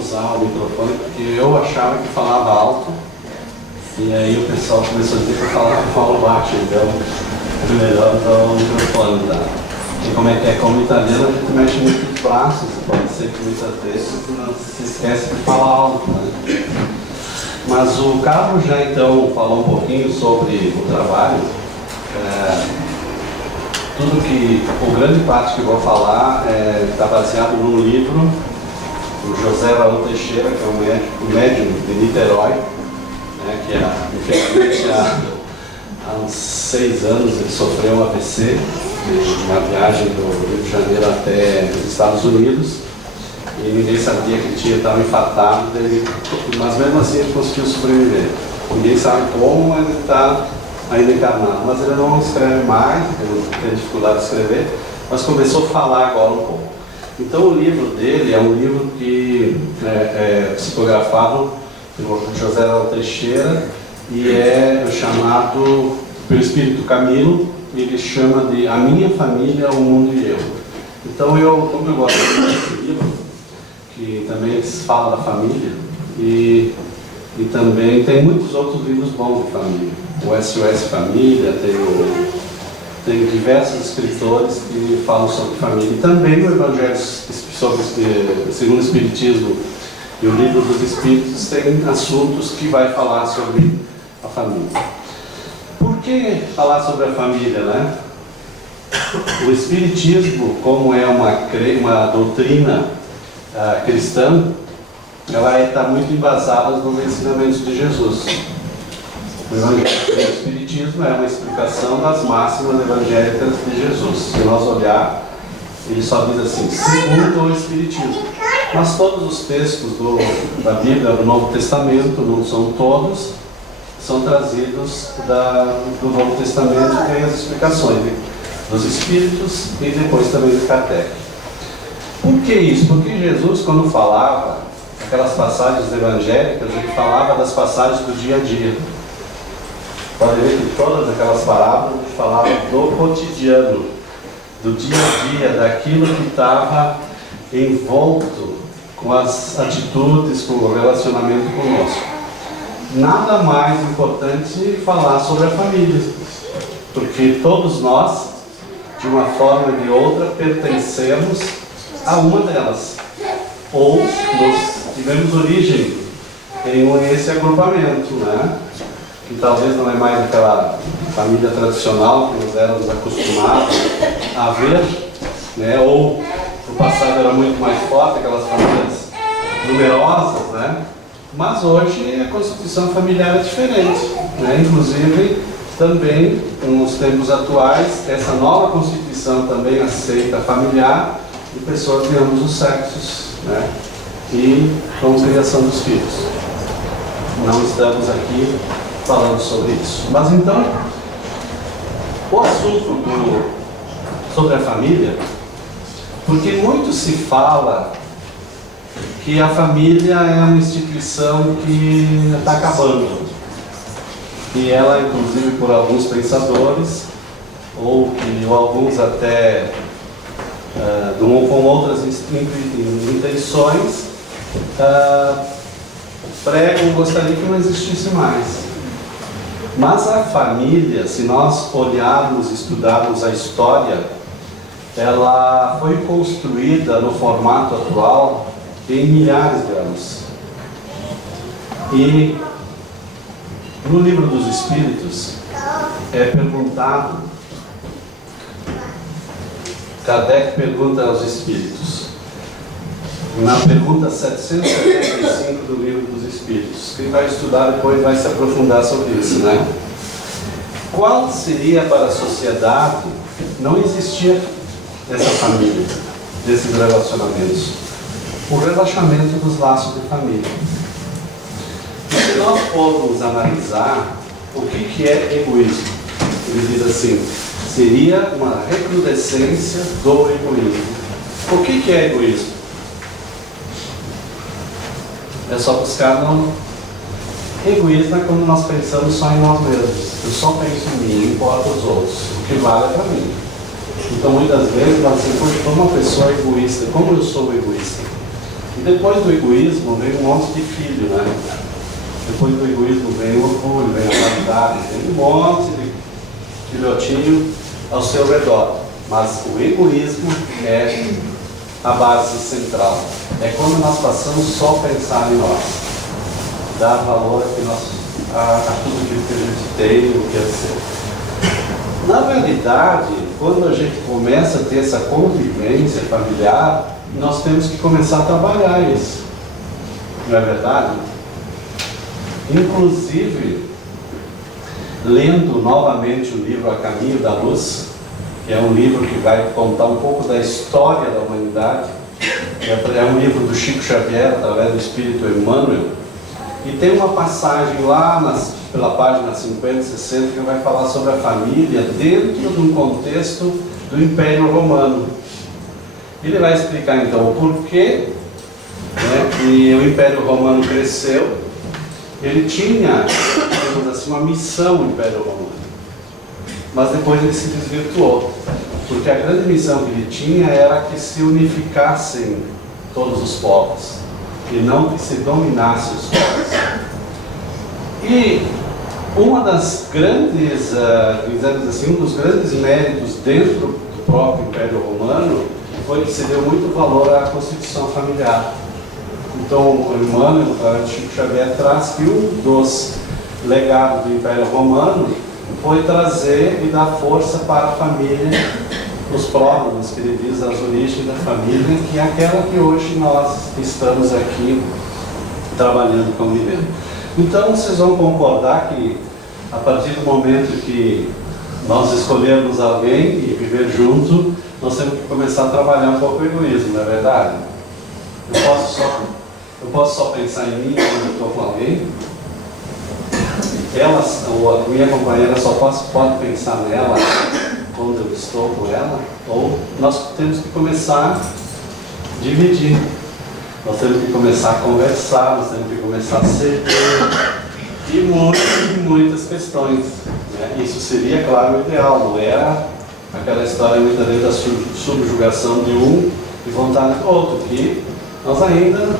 usar o microfone porque eu achava que falava alto e aí o pessoal começou a dizer que eu falava baixo, então é melhor usar o microfone, tá? E como é que é? Como italiano a gente mexe muito os braços, pode ser que muitas vezes não se esquece de falar alto, né? Mas o Carlos já então falou um pouquinho sobre o trabalho. Tudo que, ou grande parte que eu vou falar está baseado num livro do José Raul Teixeira, que é um médium de Niterói, né, que infelizmente há uns 6 anos ele sofreu um AVC, uma viagem do Rio de Janeiro até os Estados Unidos, e ninguém sabia que ele estava infartado, mas mesmo assim ele conseguiu sobreviver. Ninguém sabe como, mas ele está ainda encarnado. Mas ele não escreve mais, ele tem dificuldade de escrever, mas começou a falar agora um pouco. Então o livro dele é um livro que é psicografado por José Raul Teixeira e é chamado pelo Espírito Camilo, ele chama de A Minha Família, o Mundo e Eu. Então como eu gosto desse livro, que também fala da família, e também tem muitos outros livros bons de família. O SOS Família, tem diversos escritores que falam sobre família. E também no Evangelho segundo o Espiritismo e o Livro dos Espíritos tem assuntos que vai falar sobre a família. Por que falar sobre a família, né? O Espiritismo, como é uma doutrina cristã, ela está muito embasada nos ensinamentos de Jesus. O Espiritismo é uma explicação das máximas evangélicas de Jesus. Se nós olhar, ele só diz assim, segundo o Espiritismo. Mas todos os textos da Bíblia, do Novo Testamento, não são todos, são trazidos do Novo Testamento, que tem as explicações dos Espíritos e depois também de Kardec. Por que isso? Porque Jesus, quando falava aquelas passagens evangélicas, ele falava das passagens do dia a dia. Pode ver que todas aquelas parábolas falavam do cotidiano, do dia a dia, daquilo que estava envolto com as atitudes, com o relacionamento conosco. Nada mais importante falar sobre a família, porque todos nós, de uma forma ou de outra, pertencemos a uma delas, ou tivemos origem em esse agrupamento, né? Que talvez não é mais aquela família tradicional que nós éramos acostumados a ver, né? Ou no passado era muito mais forte, aquelas famílias numerosas, né? Mas hoje a constituição familiar é diferente, né? Inclusive também nos tempos atuais essa nova constituição também aceita familiar de pessoas de ambos os sexos, né? E com a criação dos filhos. Não estamos aqui falando sobre isso. Mas então, o assunto sobre a família, porque muito se fala que a família é uma instituição que está acabando. E ela, inclusive por alguns pensadores, ou alguns até com outras intenções, pregam, gostaria que não existisse mais. Mas a família, se nós olharmos, estudarmos a história, ela foi construída no formato atual em milhares de anos. E no Livro dos Espíritos é perguntado, Kardec pergunta aos Espíritos, na pergunta 775 do Livro dos Espíritos. Quem vai estudar depois vai se aprofundar sobre isso, né? Qual seria para a sociedade não existir essa família, desses relacionamentos? O relaxamento dos laços de família. E se nós formos analisar o que é egoísmo, ele diz assim, seria uma recrudescência do egoísmo. O que é egoísmo? É só buscar no egoísmo, é quando nós pensamos só em nós mesmos. Eu só penso em mim, não importa os outros. O que vale é para mim. Então muitas vezes nós dizemos, poxa, eu sou uma pessoa egoísta. Como eu sou egoísta? E depois do egoísmo vem um monte de filho, né? Depois do egoísmo vem o orgulho, vem a vaidade, vem um monte de filhotinho ao seu redor. Mas o egoísmo é a base central. É quando nós passamos só a pensar em nós, dar valor a tudo aquilo que a gente tem, o que é seu. Na realidade, quando a gente começa a ter essa convivência familiar, nós temos que começar a trabalhar isso. Não é verdade? Inclusive, lendo novamente o livro A Caminho da Luz, que é um livro que vai contar um pouco da história da humanidade, é um livro do Chico Xavier, através do Espírito Emmanuel, e tem uma passagem lá pela página 50, 60, que vai falar sobre a família dentro de um contexto do Império Romano. Ele vai explicar então o porquê, né, que o Império Romano cresceu. Ele tinha, digamos assim, uma missão, o Império Romano, mas depois ele se desvirtuou, porque a grande missão que ele tinha era que se unificassem todos os povos e não que se dominasse os povos. E uma das grandes, dizemos assim, um dos grandes méritos dentro do próprio Império Romano foi que se deu muito valor à constituição familiar. Então, o Emmanuel, o Chico Xavier, traz que um dos legados do Império Romano foi trazer e dar força para a família, os pródromos, que ele diz, as origens da família, que é aquela que hoje nós estamos aqui trabalhando e convivendo. Então, vocês vão concordar que, a partir do momento que nós escolhermos alguém e viver junto, nós temos que começar a trabalhar um pouco o egoísmo, não é verdade? Eu posso só pensar em mim quando eu estou com alguém? Ela, ou a minha companheira, só pode pensar nela quando eu estou com ela? Ou nós temos que começar a dividir. Nós temos que começar a conversar, nós temos que começar a ceder. E muitas questões, né? Isso seria, claro, o ideal, não era aquela história muitas vezes da subjugação de um e vontade do outro, que nós ainda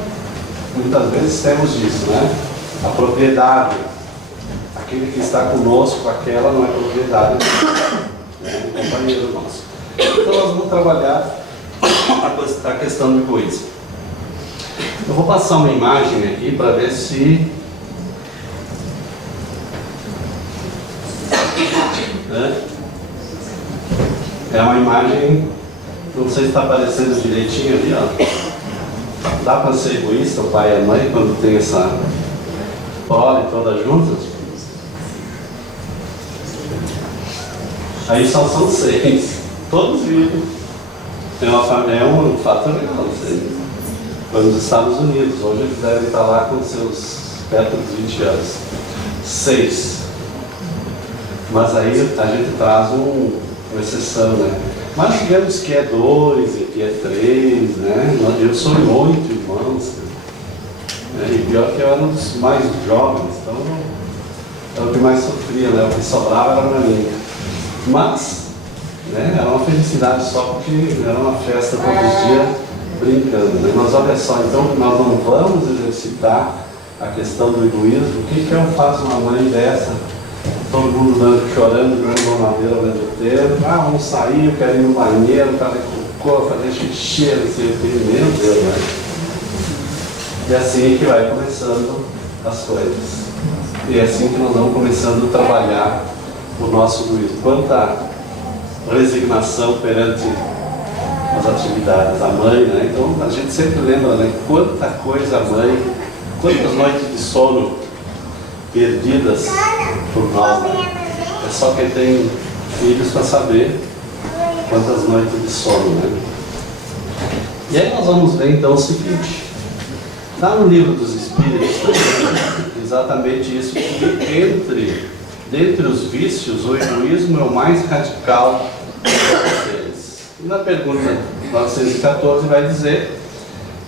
muitas vezes temos disso, né? A propriedade, aquele que está conosco, aquela não é propriedade, é um companheiro nosso. Então nós vamos trabalhar a questão do egoísmo. Eu vou passar uma imagem aqui para ver se é uma imagem, não sei se está aparecendo direitinho ali, ó. Dá para ser egoísta o pai e a mãe quando tem essa prole toda juntas? Aí só são 6, todos vivos. Tem uma família, é um fato legal, foi nos Estados Unidos, hoje eles devem estar lá com seus perto dos 20 anos. 6. Mas aí a gente traz uma exceção, né? Mas digamos que é 2 e que é 3, né? Eu sou 8 irmãos, né? E pior que eu era um dos mais jovens, então era o que mais sofria, né? O que sobrava era para mim. Mas, né? Era uma felicidade só porque era uma festa todos os dias brincando, né? Mas olha só, então nós não vamos exercitar a questão do egoísmo. O que faz uma mãe dessa? Todo mundo chorando, dando uma madeira ao mesmo tempo. Ah, vamos sair, eu quero ir no banheiro, fazer cocô, fazer xixi, não sei o que. Meu Deus, né? E é assim que vai começando as coisas. E é assim que nós vamos começando a trabalhar o nosso egoísmo. Quanta resignação perante as atividades da mãe, né? Então a gente sempre lembra, né? Quanta coisa a mãe, quantas noites de sono perdidas por nós, né? É só quem tem filhos para saber quantas noites de sono, né? E aí nós vamos ver então o seguinte, está no livro dos Espíritos exatamente isso, que dentre os vícios, o egoísmo é o mais radical deles. E na pergunta 914 vai dizer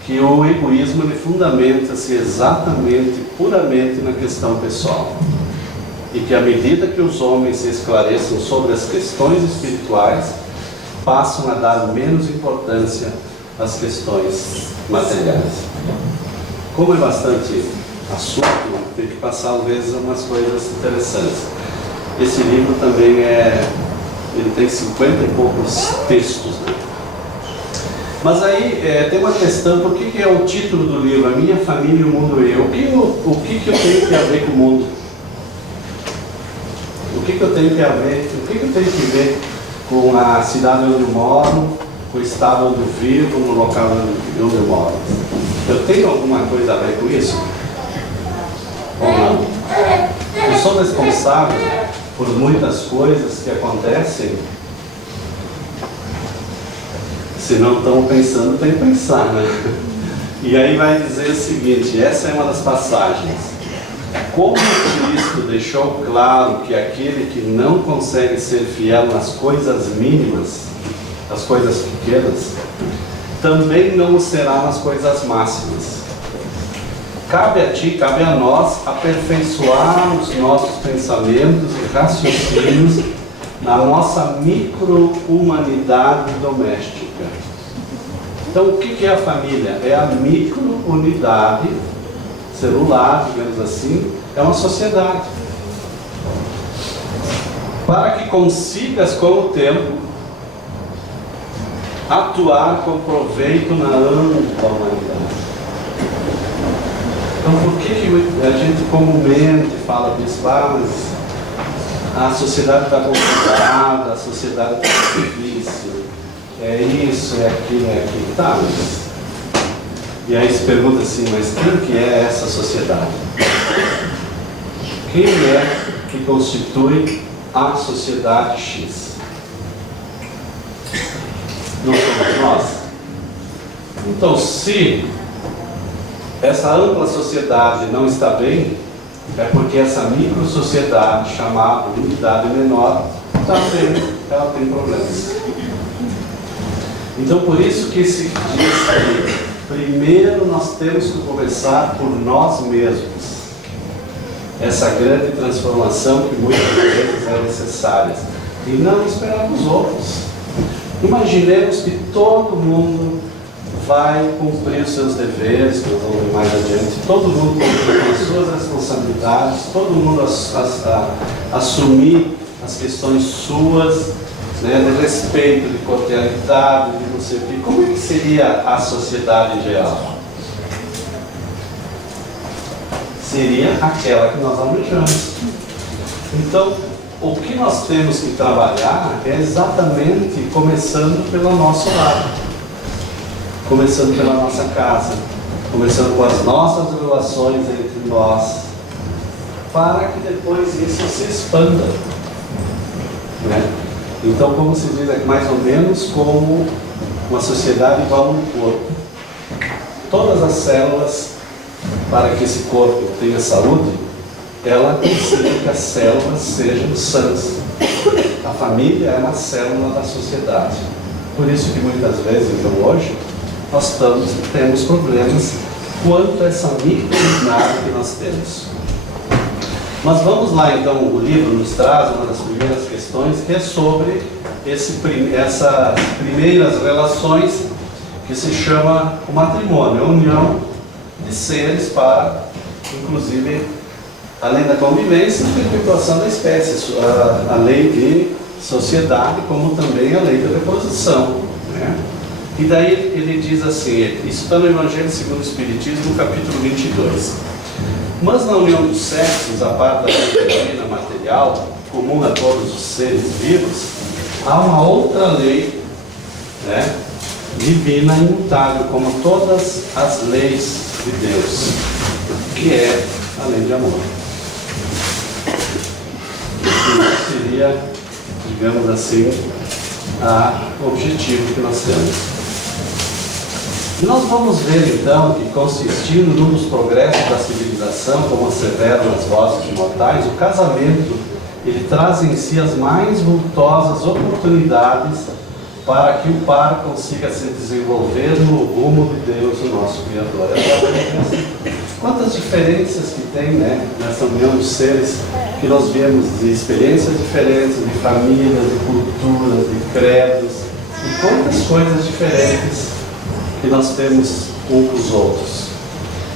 que o egoísmo ele fundamenta-se exatamente, puramente na questão pessoal. E que à medida que os homens se esclareçam sobre as questões espirituais, passam a dar menos importância às questões materiais. como é bastante assunto, tem que passar às vezes umas coisas interessantes. Esse livro também ele tem 50 e poucos textos, né? Mas aí tem uma questão, por que é o título do livro, A Minha Família e o Mundo e Eu? O que eu tenho que ver com o mundo? O que eu tenho que ver com a cidade onde eu moro, com o estado onde eu vivo, no local onde eu moro? Eu tenho alguma coisa a ver com isso? Ou não? Eu sou responsável por muitas coisas que acontecem. Se não estão pensando, tem que pensar, né? E aí vai dizer o seguinte, essa é uma das passagens. Como Cristo deixou claro que aquele que não consegue ser fiel nas coisas mínimas, nas coisas pequenas, também não o será nas coisas máximas. Cabe a ti, cabe a nós, aperfeiçoar os nossos pensamentos e raciocínios na nossa micro-humanidade doméstica. Então, o que é a família? É a micro-unidade celular, digamos assim, é uma sociedade. Para que consigas, com o tempo, atuar com proveito na ampla humanidade. Então, por que a gente comumente fala disso? Mas a sociedade está complicada, a sociedade está difícil, é isso, é aquilo, tá, mas... E aí se pergunta assim, mas quem que é essa sociedade? Quem é que constitui a sociedade X? Não somos nós? Então, se essa ampla sociedade não está bem, é porque essa micro-sociedade, chamada unidade menor, ela tem problemas. Então, por isso que se diz que primeiro nós temos que começar por nós mesmos. Essa grande transformação que muitas vezes é necessária. E não esperar os outros. Imaginemos que todo mundo vai cumprir os seus deveres, que nós vamos ver mais adiante, todo mundo cumprir as suas responsabilidades, todo mundo assumir as questões suas, né, de respeito, de cordialidade, de não sei o quê. Como é que seria a sociedade em geral? Seria aquela que nós almejamos. Então, o que nós temos que trabalhar é exatamente começando pelo nosso lar, começando pela nossa casa, começando com as nossas relações entre nós, para que depois isso se expanda, né? Então, como se diz aqui, mais ou menos como uma sociedade igual a um corpo. Todas as células, para que esse corpo tenha saúde, ela precisa que as células sejam sãs. A família é uma célula da sociedade. Por isso que muitas vezes, então hoje, nós temos problemas quanto a essa micro-unidade que nós temos. Mas vamos lá, então, o livro nos traz uma das primeiras questões, que é sobre essas primeiras relações, que se chama o matrimônio, a união de seres para, inclusive, além da convivência, a perpetuação da espécie, a lei de sociedade, como também a lei da reprodução, né? E daí ele diz assim, isso está no Evangelho segundo o Espiritismo, capítulo 22. Mas na união dos sexos, a parte da lei divina material, comum a todos os seres vivos, há uma outra lei, né, divina imutável, como todas as leis de Deus, que é a lei de amor. Isso seria, digamos assim, o objetivo que nós temos. E nós vamos ver então que, consistindo num dos progressos da civilização, como asseveram as vozes imortais, o casamento, ele traz em si as mais vultosas oportunidades para que o par consiga se desenvolver no rumo de Deus, o nosso Criador. Quantas diferenças que tem, né, nessa união dos seres, que nós vemos de experiências diferentes, de famílias, de culturas, de credos, e quantas coisas diferentes que nós temos uns com os outros.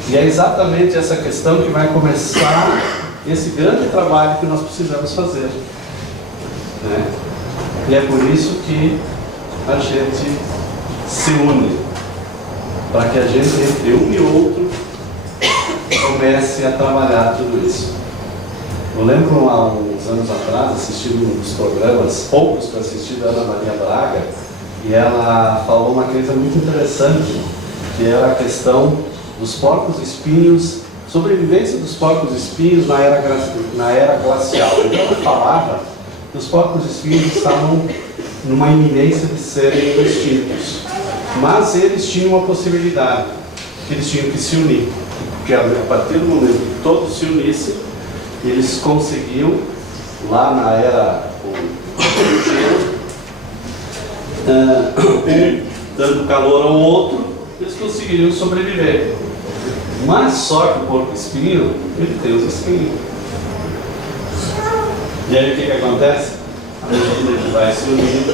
E é exatamente essa questão que vai começar esse grande trabalho que nós precisamos fazer, né? E é por isso que a gente se une, para que a gente, entre um e outro, comece a trabalhar tudo isso. Eu lembro há uns anos atrás, assistindo um dos programas, poucos que eu assisti, da Ana Maria Braga, e ela falou uma coisa muito interessante, que era a questão dos porcos-espinhos, sobrevivência dos porcos-espinhos na era glacial. Então ela falava que os porcos-espinhos estavam numa iminência de serem extintos, mas eles tinham uma possibilidade, que eles tinham que se unir, porque a partir do momento que todos se unissem, eles conseguiam, lá na era dando calor ao outro, eles conseguiriam sobreviver. Mas só que o porco-espinho, ele tem os espinhos. E aí o que acontece? À medida que vai se unindo,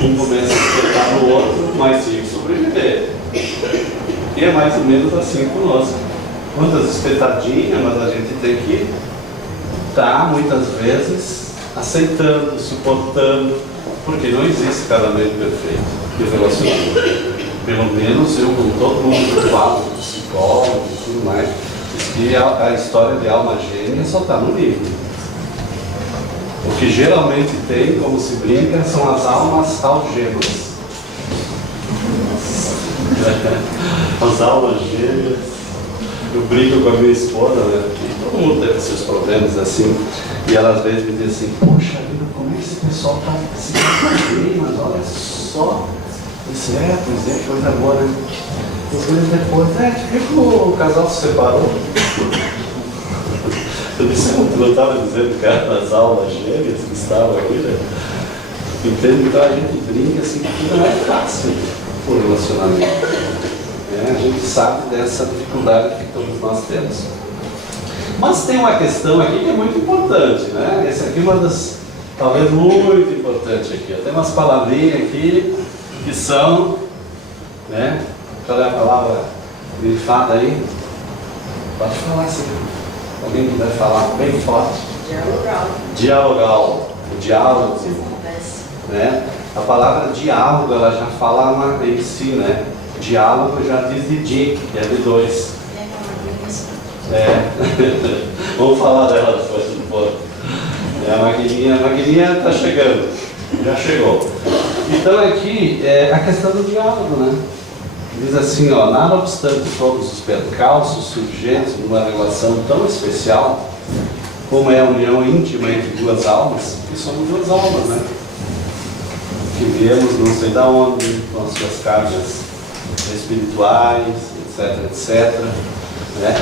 um começa a espetar no outro, mas tem que sobreviver. E é mais ou menos assim conosco. Quantas espetadinhas, mas a gente tem que estar, muitas vezes, aceitando, suportando, porque não existe casamento perfeito de relacionamento. Pelo menos eu, com todo mundo que falo, psicólogo e tudo mais, diz que a história de alma gêmea só está no livro. O que geralmente tem, como se brinca, são as almas algemas. As almas gêmeas. Eu brinco com a minha esposa, né? E todo mundo teve seus problemas assim. E ela às vezes me diz assim: poxa vida, como é que esse pessoal está se casando, mas olha só. Isso pois é, coisa boa, né? Uns meses depois, por que o casal se separou? Eu disse, não estava dizendo que eram as almas gêmeas que estavam aqui, né? Entende? Então a gente brinca assim, que tudo não é fácil o relacionamento. A gente sabe dessa dificuldade que todos nós temos. Mas tem uma questão aqui que é muito importante, né? Essa aqui é uma das, talvez muito importante aqui. Tem umas palavrinhas aqui que são, né? Qual é a palavra grifada aí? Pode falar assim. Alguém que vai falar bem forte? Dialogar. O diálogo. Né? A palavra diálogo, ela já fala em si, né? Diálogo já diz de di, que é de dois. Vamos falar dela depois do pouco. A maquininha está chegando. Já chegou. Então aqui é a questão do diálogo, né? Diz assim, ó, nada obstante todos os percalços surgentes numa relação tão especial como é a união íntima entre duas almas, que somos duas almas, né? Que viemos não sei da onde, com as suas cargas espirituais, etc, né?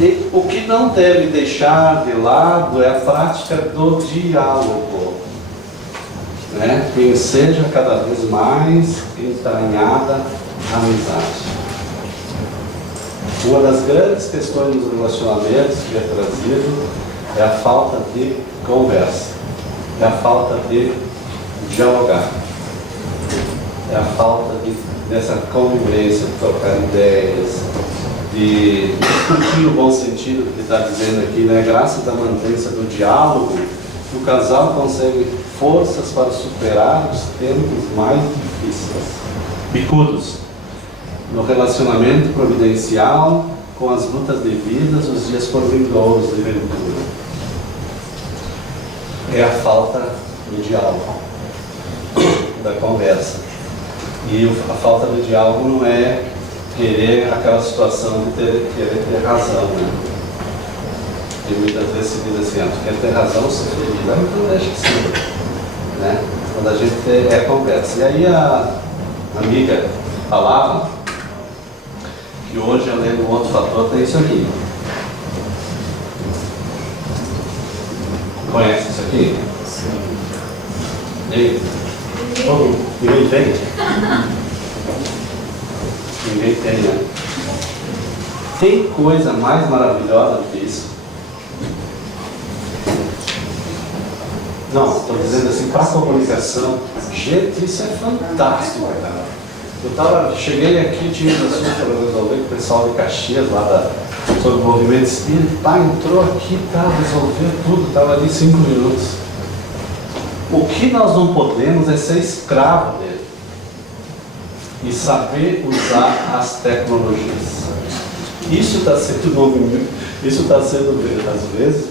E o que não deve deixar de lado é a prática do diálogo, né? Que seja cada vez mais entranhada a amizade. Uma das grandes questões dos relacionamentos que é trazido é a falta de conversa, é a falta de dialogar, é a falta dessa convivência, de trocar ideias, de discutir no bom sentido que ele está dizendo aqui, né? Graças à mantença do diálogo, o casal consegue forças para superar os tempos mais difíceis, picudos, no relacionamento providencial, com as lutas devidas, os dias porvindouros de ventura. É a falta do diálogo, da conversa. E a falta do diálogo não é querer aquela situação de querer ter razão, né? E muitas vezes se diz assim, tu quer ter razão, ser feliz, então deixa assim, né? Quando a gente é conversa. E aí a amiga falava que hoje, além do outro fator, tem isso aqui. Conhece isso aqui? Sim. E aí? Ninguém tem? Ninguém tem, né? Tem coisa mais maravilhosa do que isso? Não, estou dizendo assim, para a comunicação. Gente, isso é fantástico, cara. cheguei aqui, tinha um assunto para resolver com o pessoal de Caxias, lá sobre o movimento espírita, entrou aqui, resolveu tudo, estava ali 5 minutos. O que nós não podemos é ser escravo dele e saber usar as tecnologias. Isso está sendo, às vezes,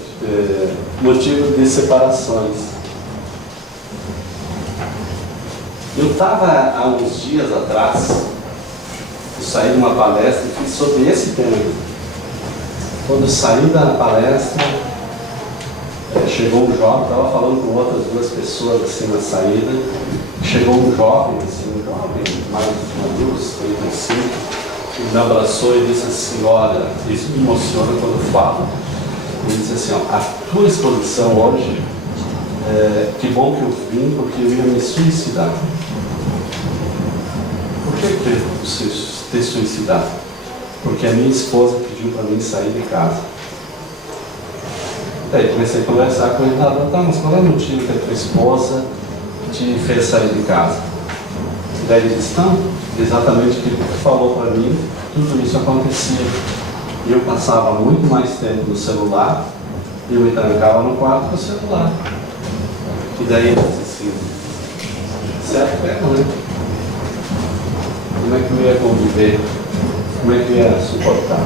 motivo de separações. Eu estava, há uns dias atrás, eu saí de uma palestra e fiz sobre esse tema. Quando eu saí da palestra, chegou um jovem, estava falando com outras 2 pessoas assim na saída, chegou um jovem, mais maduro, 35, e me abraçou e disse assim, olha, isso me emociona quando eu falo. Ele disse assim, ó, a tua exposição hoje, que bom que eu vim, porque eu ia me suicidar. Por que você ter suicidado? Porque a minha esposa pediu para mim sair de casa. Daí comecei a conversar com ele, mas qual é o motivo que a tua esposa te fez sair de casa? E daí ele disse, não, exatamente o que ele falou para mim, tudo isso acontecia. E eu passava muito mais tempo no celular e eu me trancava no quarto com o celular. E daí ele disse assim, certo, né? Como é que eu ia conviver? Como é que eu ia suportar?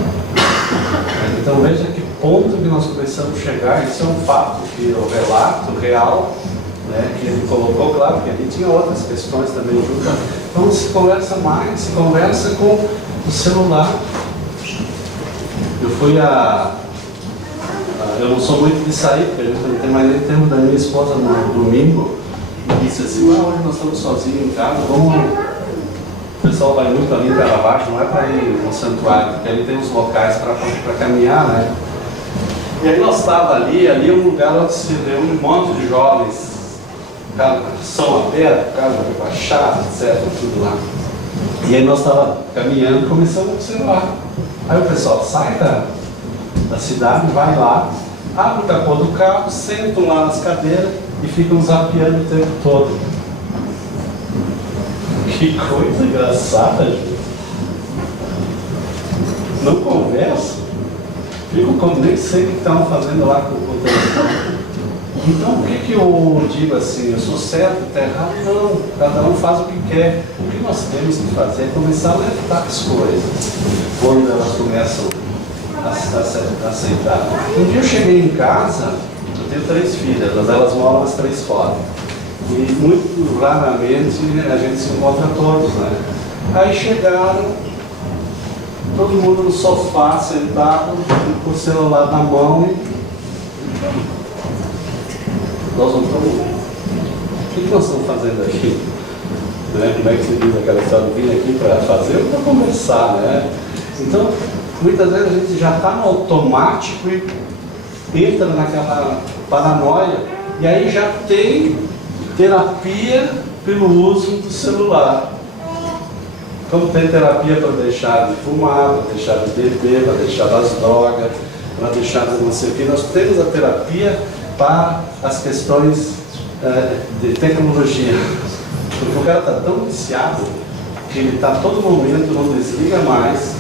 Então veja que ponto que nós começamos a chegar. Isso é um fato, que o relato real, né, que ele colocou, claro que ali tinha outras questões também junto. Então se conversa mais, se conversa com o celular. Eu fui eu não sou muito de sair, porque a gente não tem mais nem tempo da minha esposa no domingo, e disse assim, hoje nós estamos sozinhos em casa, o pessoal vai muito ali em Caravaggio, não é para ir no santuário, porque ali tem uns locais para caminhar, né? E aí nós estávamos ali é um lugar onde se reúne um monte de jovens, são abertos, casa rebaixada, etc, tudo lá. E aí nós estávamos caminhando e começamos a observar. Aí o pessoal sai da cidade, vai lá, abre o capô do carro, sentam lá nas cadeiras e ficam zapeando o tempo todo. Que coisa engraçada, gente. Não converso. Fico como nem sei o que estão fazendo lá com o telefone. Então, o que eu digo assim? Eu sou certo, está errado? Não, cada um faz o que quer. O que nós temos que fazer é começar a alertar as coisas quando elas começam a aceitar. Um dia eu cheguei em casa, eu tenho 3 filhas, mas elas moram as 3 fora. E muito raramente a gente se encontra todos, né? Aí chegaram, todo mundo no sofá, sentado, com o celular na mão e... Nós não estamos... O que nós estamos fazendo aqui? Né? Como é que se diz aquela história? Vim aqui para fazer ou para conversar, né? Então, muitas vezes a gente já está no automático e entra naquela paranoia, e aí já tem terapia pelo uso do celular. Como tem terapia para deixar de fumar, para deixar de beber, para deixar das drogas, para deixar de não sei o que, nós temos a terapia para as questões de tecnologia. Porque o cara está tão viciado que ele está todo momento, não desliga mais,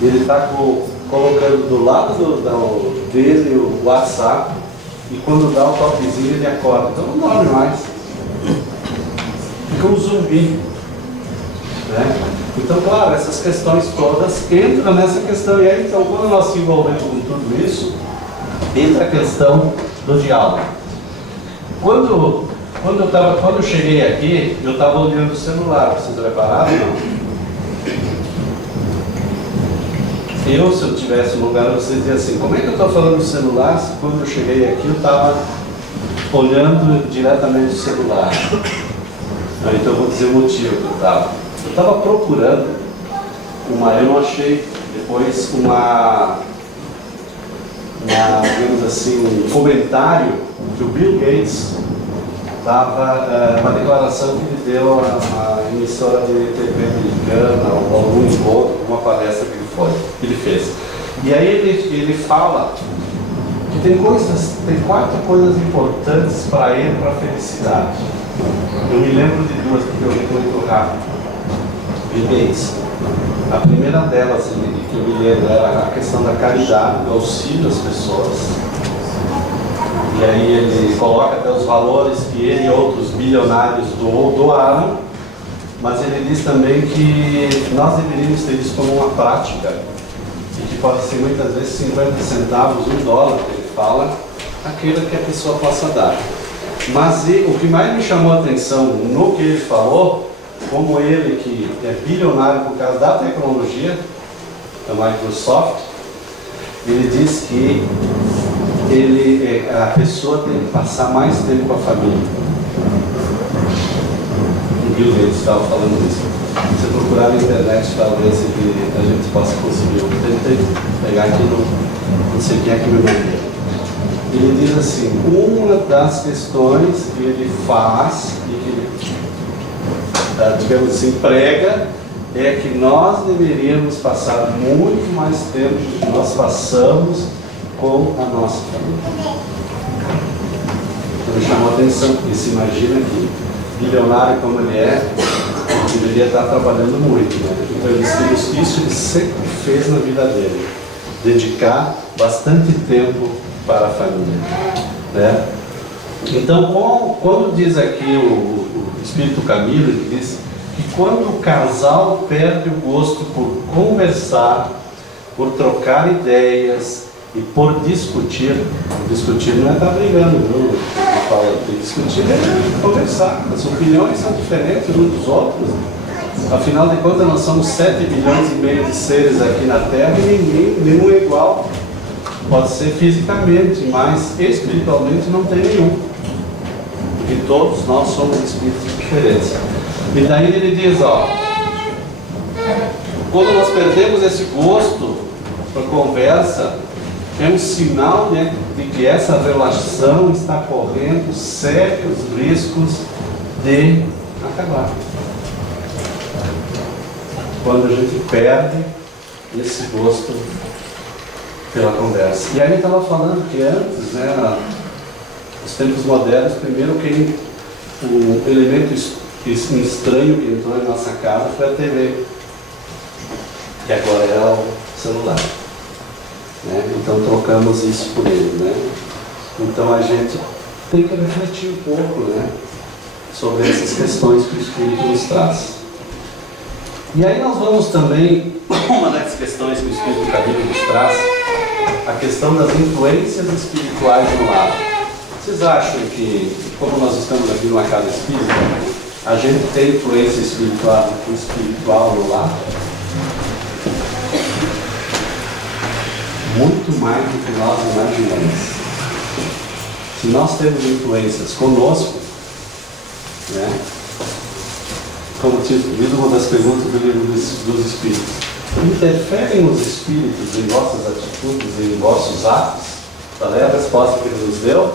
ele está colocando do lado dele o WhatsApp, e quando dá o toquezinho ele acorda. Então não dorme mais. Fica um zumbi. Né? Então, claro, essas questões todas entram nessa questão. E aí, então, quando nós se envolvemos com tudo isso, entra a questão do diálogo. Quando eu cheguei aqui, eu estava olhando o celular. Vocês prepararam? Não? Se eu tivesse um lugar, vocês diziam assim, como é que eu estou falando do celular se quando eu cheguei aqui eu estava olhando diretamente o celular? Então eu vou dizer o motivo que eu estava. Eu estava procurando eu não achei depois digamos assim, um comentário que o Bill Gates dava, uma declaração que ele deu à emissora de TV americana, ou algum encontro, uma palestra que ele fez. E aí ele fala que tem 4 coisas importantes para ele, para a felicidade. Eu me lembro de 2, porque eu li muito rápido. Gates. A primeira delas, que eu me lembro, era a questão da caridade, do auxílio às pessoas. E aí ele coloca até os valores que ele e outros bilionários doaram, mas ele diz também que nós deveríamos ter isso como uma prática, e que pode ser muitas vezes 50 centavos, $1, que ele fala, aquilo que a pessoa possa dar. Mas o que mais me chamou a atenção no que ele falou, como ele que é bilionário por causa da tecnologia, da Microsoft, ele diz que a pessoa tem que passar mais tempo com a família. O Bill Gates estava falando isso. Se você procurar na internet, talvez a gente possa conseguir. Eu tentei pegar aqui, não sei quem é que me mandou. Ele diz assim, uma das questões que ele faz e que ele, digamos assim, prega, é que nós deveríamos passar muito mais tempo do que nós passamos com a nossa família. Então me chamou a atenção, porque se imagina que, bilionário como ele é, ele deveria estar trabalhando muito, né? Então ele diz que isso ele sempre fez na vida dele, dedicar bastante tempo para a família, né? Então, quando diz aqui o Espírito Camilo, ele diz que quando o casal perde o gosto por conversar, por trocar ideias e por discutir não é estar brigando, viu? Tem que discutir, é conversar. As opiniões são diferentes uns dos outros. Afinal de contas, nós somos 7,5 bilhões de seres aqui na Terra e nenhum é igual. Pode ser fisicamente, mas espiritualmente não tem nenhum. Porque todos nós somos espíritos diferentes. E daí ele diz, quando nós perdemos esse gosto para conversa, é um sinal de que essa relação está correndo sérios riscos de acabar. Quando a gente perde esse gosto pela conversa. E aí ele estava falando que antes, nos tempos modernos, primeiro o elemento estranho que entrou em nossa casa foi a TV, que agora é o celular. Né? Então trocamos isso por ele. Né? Então a gente tem que refletir um pouco, né, sobre essas questões que o Espírito nos traz. E aí nós vamos também, uma das questões que o Espírito Camilo nos traz, a questão das influências espirituais no lar. Vocês acham que, como nós estamos aqui numa casa espírita, a gente tem influência espiritual no lar? Muito mais do que nós imaginamos. Se nós temos influências conosco, né, como tinha lido uma das perguntas do livro dos Espíritos, interferem os Espíritos em vossas atitudes e em vossos atos? Qual é a resposta que ele nos deu?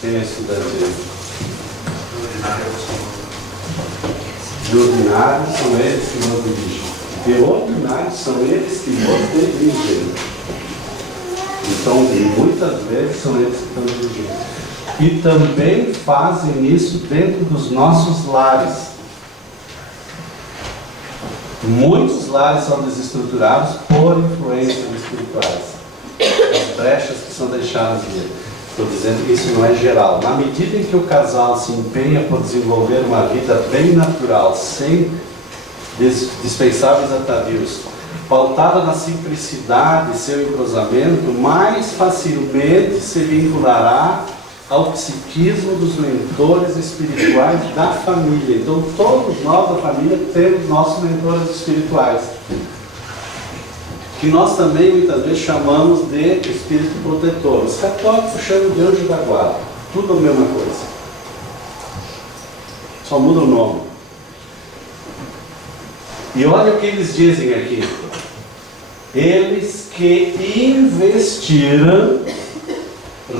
Quem é estudante? De ordinários são eles que nos dirigem. De ordinários são eles que nos dirigem. Então, muitas vezes são eles que estão dirigindo. E também fazem isso dentro dos nossos lares. Muitos lares são desestruturados por influências espirituais. As brechas que são deixadas ali. Estou dizendo que isso não é geral. Na medida em que o casal se empenha por desenvolver uma vida bem natural, sem dispensáveis atavios, pautada na simplicidade e seu entrosamento, mais facilmente se vinculará ao psiquismo dos mentores espirituais da família. Então todos nós da família temos nossos mentores espirituais, que nós também muitas vezes chamamos de espírito protetor. Os católicos chamam de anjo da guarda, tudo a mesma coisa, só muda o nome. E olha o que eles dizem aqui: eles que investiram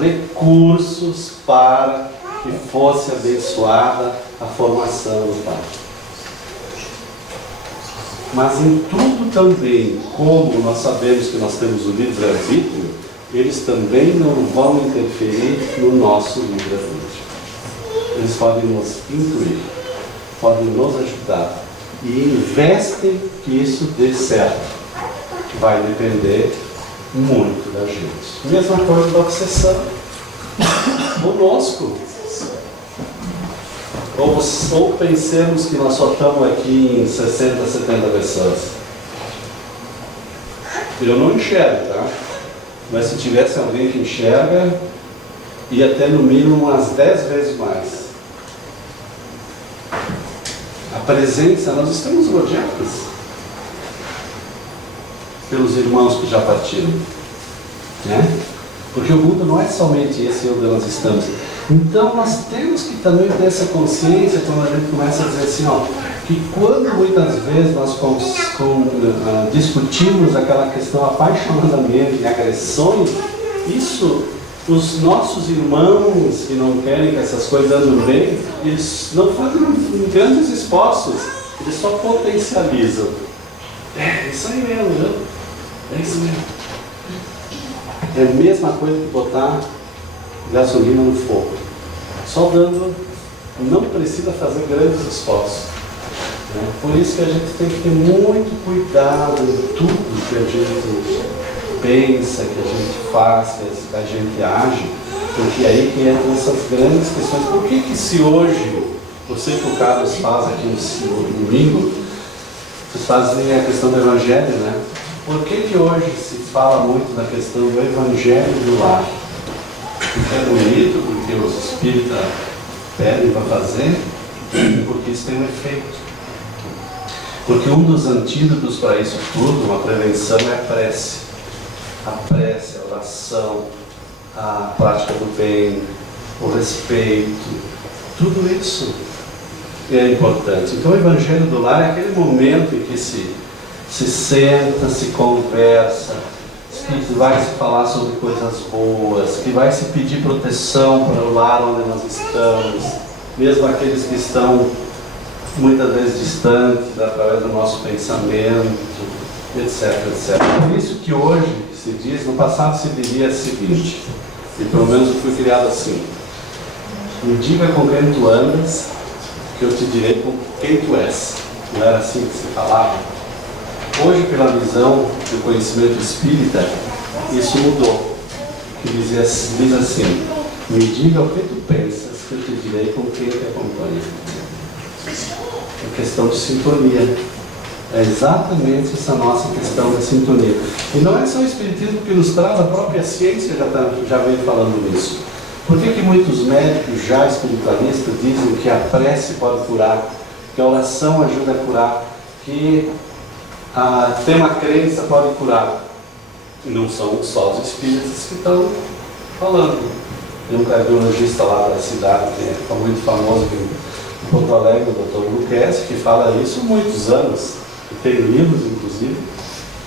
recursos para que fosse abençoada a formação do Pai. Mas em tudo também, como nós sabemos que nós temos o livre-arbítrio, eles também não vão interferir no nosso livre-arbítrio. Eles podem nos intuir, podem nos ajudar, e investem que isso dê certo. Vai depender muito da gente. Mesma coisa da obsessão. Conosco. Ou pensemos que nós só estamos aqui em 60, 70 pessoas. Eu não enxergo, tá? Mas se tivesse alguém que enxerga, ia ter no mínimo umas 10 vezes mais. A presença, nós estamos rodeados pelos irmãos que já partiram, né? Porque o mundo não é somente esse onde nós estamos. Então nós temos que também ter essa consciência quando a gente começa a dizer assim, ó, que quando muitas vezes nós discutimos aquela questão apaixonadamente em agressões, isso, os nossos irmãos que não querem que essas coisas andem bem, eles não fazem grandes esforços, eles só potencializam. É isso aí mesmo, viu? É isso mesmo. É a mesma coisa que botar gasolina no fogo. Só dando, não precisa fazer grandes esforços. Né? Por isso que a gente tem que ter muito cuidado em tudo que a gente pensa, que a gente faz, que a gente age, porque aí que entram essas grandes questões. Por que se hoje, você que o Carlos faz aqui no domingo, vocês fazem a questão do Evangelho, né? Por que hoje se fala muito da questão do Evangelho do lar? Porque é bonito, porque os espíritas pedem para fazer, porque isso tem um efeito. Porque um dos antídotos para isso tudo, uma prevenção, é a prece. A prece, a oração, a prática do bem, o respeito, tudo isso é importante. Então o Evangelho do lar é aquele momento em que se senta, se conversa, que vai se falar sobre coisas boas, que vai se pedir proteção para o lar onde nós estamos, mesmo aqueles que estão muitas vezes distantes, através do nosso pensamento, etc, etc. Por isso que hoje se diz, no passado se diria o seguinte, e pelo menos eu fui criado assim: me diga com quem tu andas, que eu te direi com quem tu és. Não era assim que se falava? Hoje, pela visão do conhecimento espírita, isso mudou. Que diz assim, me diga o que tu pensas, que eu te direi com quem te acompanha. É questão de sintonia. É exatamente essa nossa questão da sintonia. E não é só o Espiritismo que nos traz, a própria ciência já vem falando nisso. Por que muitos médicos já espiritualistas dizem que a prece pode curar, que a oração ajuda a curar, que ter uma crença pode curar? Não são só os espíritas que estão falando. Tem um cardiologista lá da cidade, que é muito famoso aqui em Porto Alegre, o Dr. Luquez, que fala isso há muitos anos, que tem livros, inclusive,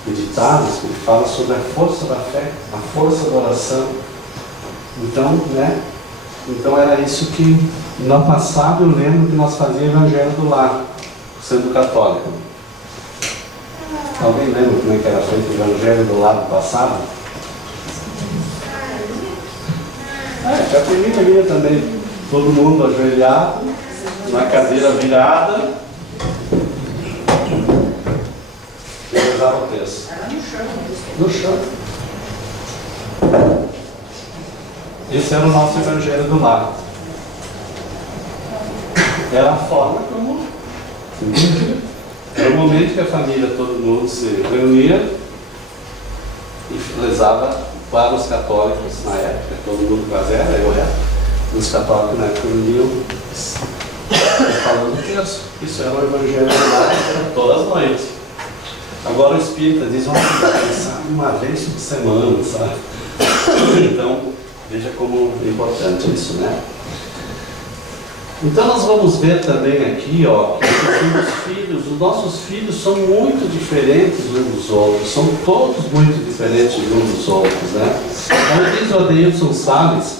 editados, que fala sobre a força da fé, a força da oração. Então, né? Então era isso que, no passado, eu lembro que nós fazíamos Evangelho do Lar, sendo católico. Alguém lembra como é que era feito o Evangelho do Lar do passado? Capelinha vinha também, todo mundo ajoelhado, na cadeira virada, e rezava o texto. Era no chão. No chão. Esse era o nosso Evangelho do Lar. Era a forma como... Era o momento que a família, todo mundo se reunia e rezava para os católicos na época, todo mundo quase era, eu era. Os católicos na época uniam falando o texto. Isso era o Evangelho do Lar, era todas as noites. Agora o Espírita diz, sabe, uma vez por semana, sabe? Então, veja como é importante isso, né? Então nós vamos ver também aqui, ó, que os nossos filhos são muito diferentes uns dos outros, são todos muito diferentes uns dos outros, né? Então diz o Adeilson Salles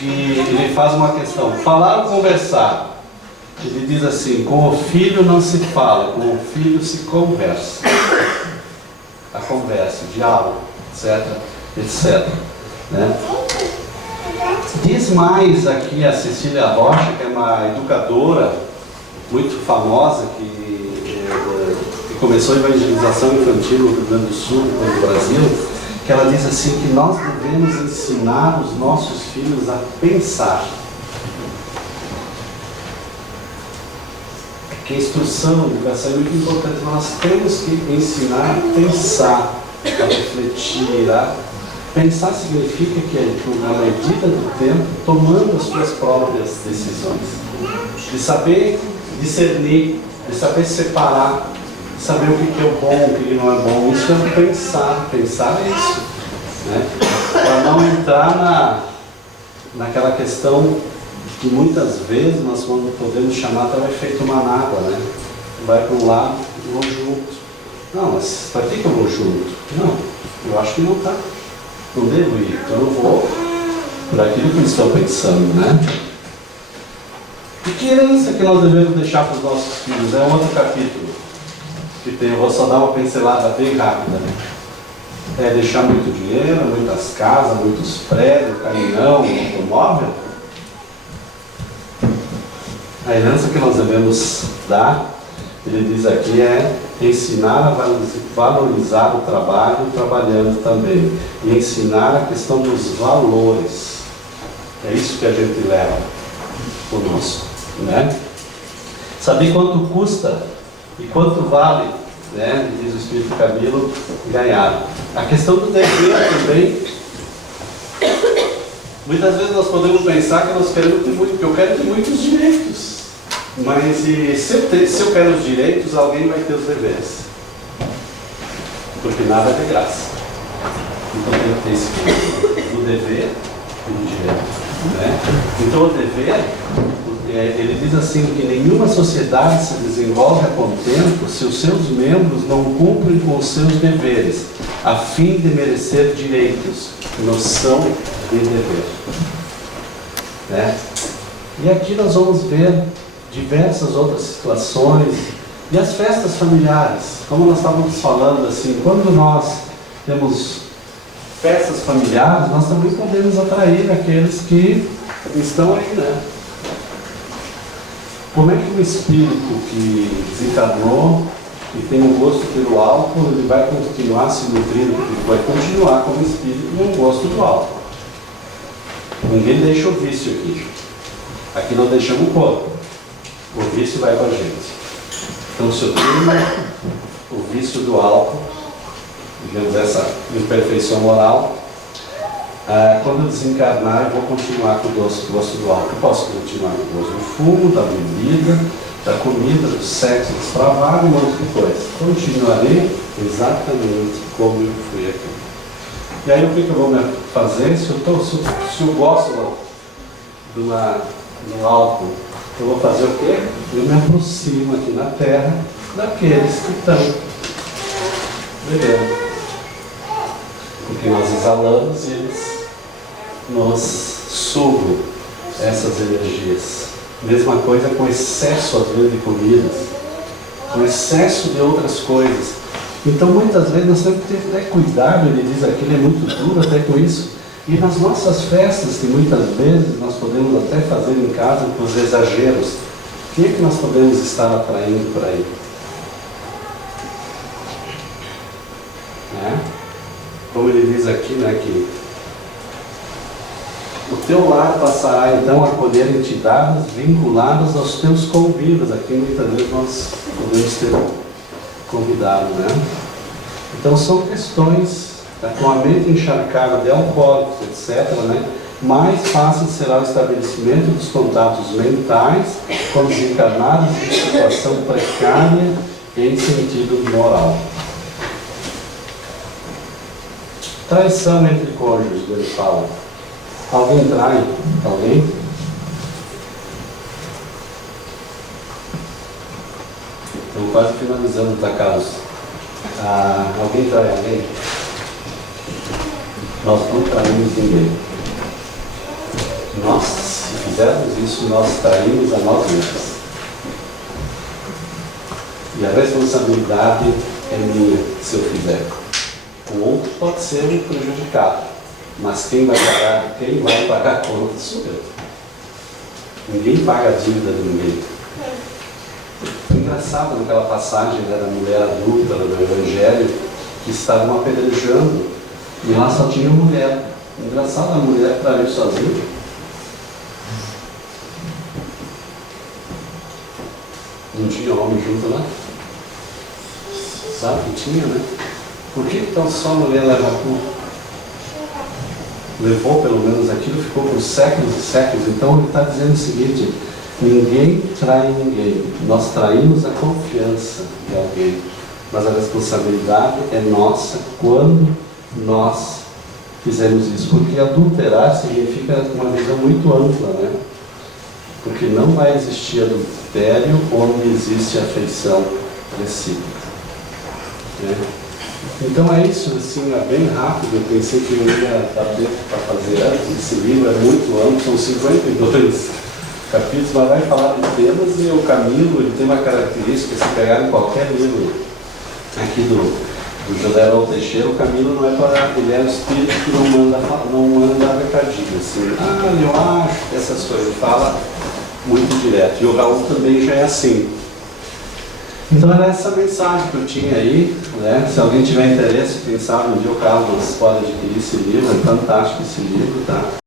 que ele faz uma questão, falar ou conversar. Ele diz assim, com o filho não se fala, com o filho se conversa. A conversa, o diálogo, etc, etc, né? Diz mais aqui a Cecília Rocha, que é uma educadora muito famosa, que começou a evangelização infantil no Rio Grande do Sul, depois do Brasil, que ela diz assim que nós devemos ensinar os nossos filhos a pensar. Que a instrução, a educação é muito importante. Nós temos que ensinar a pensar, a refletir. Pensar significa que, na medida do tempo, tomando as suas próprias decisões. De saber discernir, de saber separar, de saber o que é o bom, o que não é bom. Isso é pensar. Pensar é isso. Né? Para não entrar naquela questão que muitas vezes nós podemos chamar até o efeito manada, né? Vai para um lado e vou junto. Não, mas para que eu vou junto? Não, eu acho que não está. Não devo ir, então eu vou por aquilo que eu estou pensando, né? E que herança que nós devemos deixar para os nossos filhos? É um outro capítulo que tem, eu vou só dar uma pincelada bem rápida, né? É deixar muito dinheiro, muitas casas, muitos prédios, caminhão, automóvel. A herança que nós devemos dar, ele diz aqui, é ensinar a valorizar o trabalho, trabalhando também. E ensinar a questão dos valores. É isso que a gente leva conosco, né? Saber quanto custa e quanto vale, né? Diz o Espírito Camilo, ganhar. A questão do dever também. Muitas vezes nós podemos pensar que nós queremos ter muito, porque eu quero ter muitos direitos. Mas se eu quero os direitos, alguém vai ter os deveres. Porque nada é de graça. Então tem que ter esse equilíbrio do dever e do direito. Né? Então o dever, ele diz assim, que nenhuma sociedade se desenvolve a contento se os seus membros não cumprem com os seus deveres, a fim de merecer direitos, noção de dever. Né? E aqui nós vamos ver diversas outras situações, e as festas familiares, como nós estávamos falando, assim, quando nós temos festas familiares, nós também podemos atrair aqueles que estão aí, né? Como é que o espírito que desencarnou e tem um gosto pelo álcool, ele vai continuar se nutrindo, ele vai continuar como espírito com um gosto do álcool. Ninguém deixa o vício aqui. Aqui não deixamos o corpo. O vício vai com a gente. Então, se eu tenho o vício do álcool, digamos essa imperfeição moral, quando eu desencarnar, eu vou continuar com o gosto do álcool. Eu posso continuar com o gosto do fumo, da bebida, da comida, do sexo extravagante, um monte de coisa. Continuarei exatamente como eu fui aqui. E aí, o que eu vou fazer? Se eu gosto do álcool, eu vou fazer o quê? Eu me aproximo aqui na terra daqueles que estão bebendo. Porque nós exalamos e eles nos sugam essas energias. Mesma coisa com excesso, às vezes, de comidas, com excesso de outras coisas. Então, muitas vezes, nós temos que ter até cuidado, ele diz aqui, ele é muito duro até com isso. E nas nossas festas, que muitas vezes nós podemos até fazer em casa com os exageros, o que é que nós podemos estar atraindo por aí? Né? Como ele diz aqui, né, que o teu lar passará então a colher entidades vinculadas aos teus convívios. Aqui muitas vezes nós podemos ter convidado, né? Então são questões, com a mente encharcada de alcoólicos, etc., né? Mais fácil será o estabelecimento dos contatos mentais com os encarnados em situação precária em sentido moral. Traição entre cônjuges, ele fala. Alguém trai alguém? Estamos quase finalizando, tá, Carlos? Alguém trai alguém? Nós não traímos ninguém. Nós, se fizermos isso, nós traímos a nós mesmos. E a responsabilidade é minha, se eu fizer. O outro pode ser um prejudicado, mas quem vai pagar a conta sou eu. Ninguém paga a dívida de ninguém. engraçado naquela passagem, né, da mulher adulta do Evangelho, que estavam apedrejando e lá só tinha mulher. Engraçado, a mulher para ir sozinha. Não tinha homem junto lá? Sabe que tinha, né? Por que então só a mulher leva a culpa? Levou pelo menos aquilo, ficou por séculos e séculos. Então ele está dizendo o seguinte: ninguém trai ninguém. Nós traímos a confiança de alguém, mas a responsabilidade é nossa quando nós fizemos isso. Porque adulterar significa uma visão muito ampla, né? Porque não vai existir adultério onde existe afeição recíproca, né? Então é isso, assim, é bem rápido. Eu pensei que eu ia dar tempo para fazer antes. Esse livro é muito amplo, são 52 capítulos, mas vai falar de temas, e o Camilo, ele tem uma característica: se pegar em qualquer livro aqui do José Raul Teixeira, o Camilo não é para... ele é o espírito que não manda recadinho, assim, eu acho que essas coisas, ele fala muito direto. E o Raul também já é assim. Então era essa mensagem que eu tinha aí, né? Se alguém tiver interesse, quem sabe um dia o Carlos pode adquirir esse livro, é fantástico esse livro, tá?